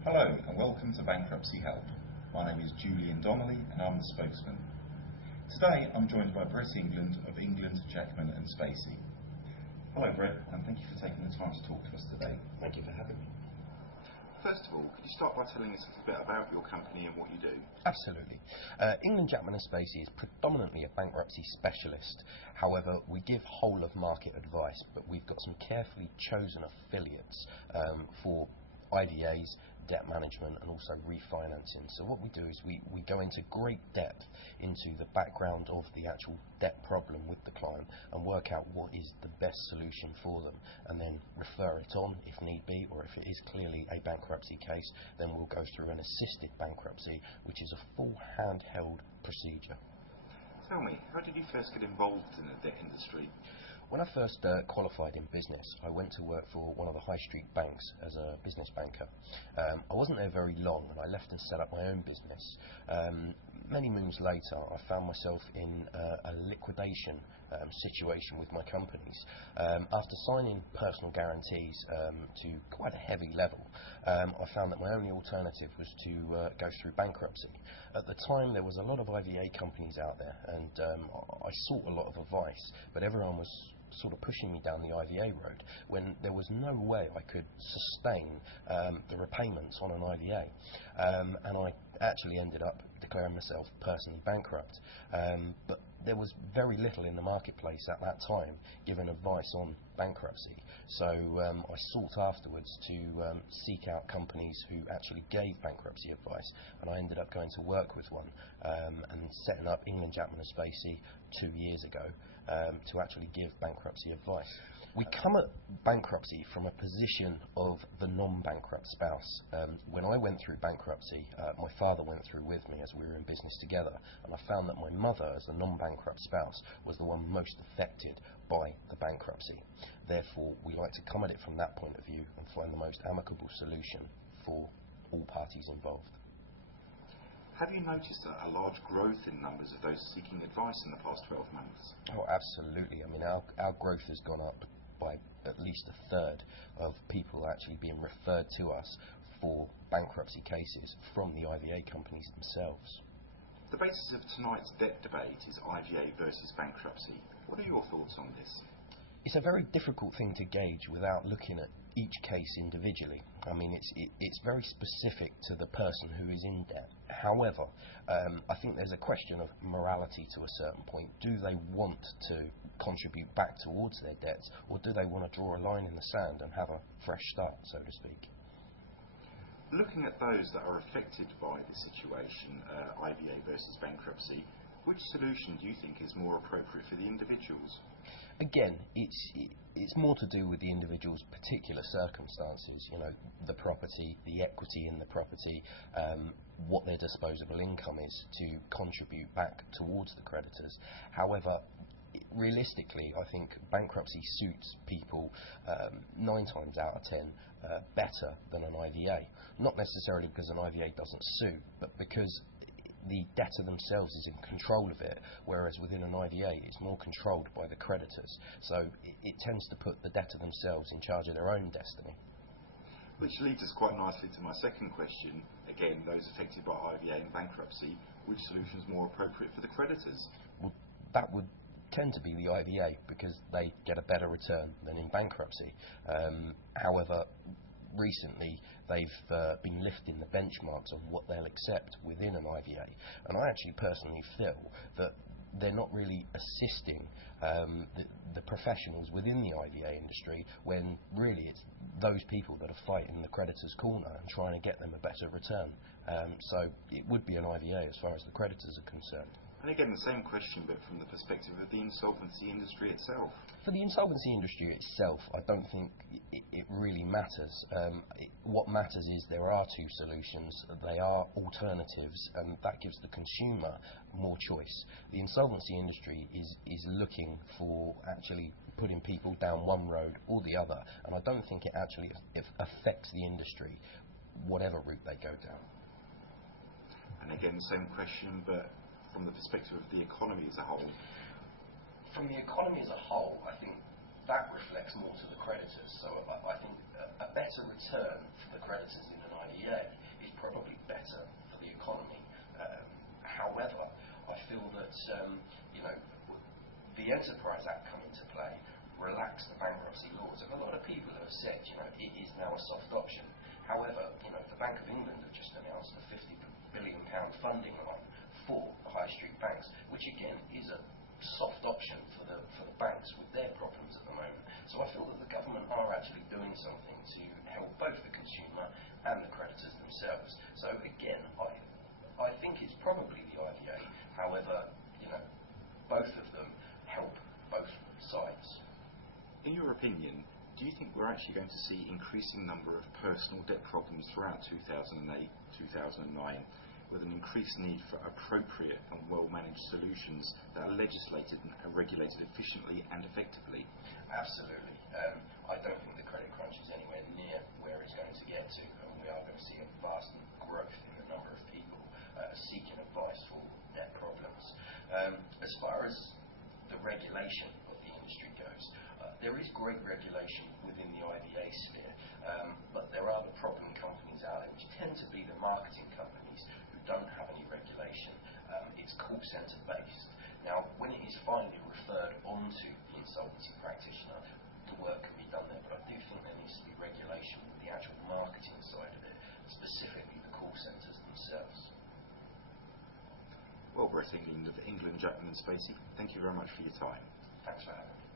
Hello and welcome to Bankruptcy Help. My name is Julian Donnelly and I'm the spokesman. Today I'm joined by Brett England of England, Jackman Spacey. Hello Brett, and thank you for taking the time to talk to us today. Thank you for having me. First of all, could you start by telling us a little bit about your company and what you do? Absolutely. England, Jackman Spacey is predominantly a bankruptcy specialist. However, we give whole of market advice, but we've got some carefully chosen affiliates for IVAs, debt management and also refinancing. So what we do is we go into great depth into the background of the actual debt problem with the client and work out what is the best solution for them, and then refer it on if need be, or if it is clearly a bankruptcy case, then we'll go through an assisted bankruptcy, which is a full handheld procedure. Tell me, how did you first get involved in the debt industry? When I first qualified in business, I went to work for one of the high street banks as a business banker. I wasn't there very long and I left and set up my own business. Many moons later, I found myself in a liquidation situation with my companies. After signing personal guarantees to quite a heavy level, I found that my only alternative was to go through bankruptcy. At the time, there was a lot of IVA companies out there, and I sought a lot of advice, but everyone was sort of pushing me down the IVA road when there was no way I could sustain the repayments on an IVA, and I actually ended up declaring myself personally bankrupt, but there was very little in the marketplace at that time giving advice on bankruptcy, so I sought afterwards to seek out companies who actually gave bankruptcy advice, and I ended up going to work with one and setting up England, Jackman Spacey 2 years ago to actually give bankruptcy advice. We come at bankruptcy from a position of the non-bankrupt spouse. When I went through bankruptcy, my father went through with me as we were in business together, and I found that my mother, as a non-bankrupt spouse, was the one most affected by the bankruptcy. Therefore, we like to come at it from that point of view and find the most amicable solution for all parties involved. Have you noticed a large growth in numbers of those seeking advice in the past 12 months? Oh, absolutely. I mean, our growth has gone up by at least a third of people actually being referred to us for bankruptcy cases from the IVA companies themselves. The basis of tonight's debt debate is IVA versus bankruptcy. What are your thoughts on this? It's a very difficult thing to gauge without looking at each case individually. I mean, it's very specific to the person who is in debt. However, I think there's a question of morality to a certain point. Do they want to contribute back towards their debts, or do they want to draw a line in the sand and have a fresh start, so to speak? Looking at those that are affected by the situation, IVA versus bankruptcy, which solution do you think is more appropriate for the individuals? Again, it's more to do with the individual's particular circumstances, you know, the property, the equity in the property, what their disposable income is to contribute back towards the creditors. However, realistically, I think bankruptcy suits people 9 times out of 10 better than an IVA. Not necessarily because an IVA doesn't sue, but because the debtor themselves is in control of it, whereas within an IVA it's more controlled by the creditors. So it tends to put the debtor themselves in charge of their own destiny. Which leads us quite nicely to my second question. Again, those affected by IVA and bankruptcy, which solution is more appropriate for the creditors? Well, that would tend to be the IVA because they get a better return than in bankruptcy. However, recently they've been lifting the benchmarks of what they'll accept within an IVA, and I actually personally feel that they're not really assisting the professionals within the IVA industry, when really it's those people that are fighting the creditors' corner and trying to get them a better return. So it would be an IVA as far as the creditors are concerned. And again, the same question, but from the perspective of the insolvency industry itself. For the insolvency industry itself, I don't think it really matters. What matters is there are 2 solutions, they are alternatives, and that gives the consumer more choice. The insolvency industry is looking for actually putting people down one road or the other, and I don't think it actually affects the industry, whatever route they go down. And again, the same question, but from the perspective of the economy as a whole? From the economy as a whole, I think that reflects more to the creditors. So I think a better return for the creditors in an IVA IVA is probably better for the economy. However, I feel that the Enterprise Act come into play, relax the bankruptcy laws, and a lot of people have said, it is now a soft option. However, the Bank of England have just announced a £50 billion funding line for the high street banks, which again is a soft option for the banks with their problems at the moment. So I feel that the government are actually doing something to help both the consumer and the creditors themselves. So again, I think it's probably the IVA. However, both of them help both sides. In your opinion, do you think we're actually going to see increasing number of personal debt problems throughout 2008, 2009, with an increased need for appropriate and well-managed solutions that are legislated and regulated efficiently and effectively? Absolutely. I don't think the credit crunch is anywhere near where it's going to get to, and we are going to see a vast growth in the number of people seeking advice for debt problems. As far as the regulation of the industry goes, there is great regulation within the IVA sphere, but there are the problem companies out there, which tend to be the marketing companies who don't have any regulation. It's call centre based. Now, when it is finally referred onto the insolvency practitioner, the work can be done there, but I do think there needs to be regulation with the actual marketing side of it, specifically the call centres themselves. Well, Brett England of England, Jackman Spacey, thank you very much for your time. Thanks for having me.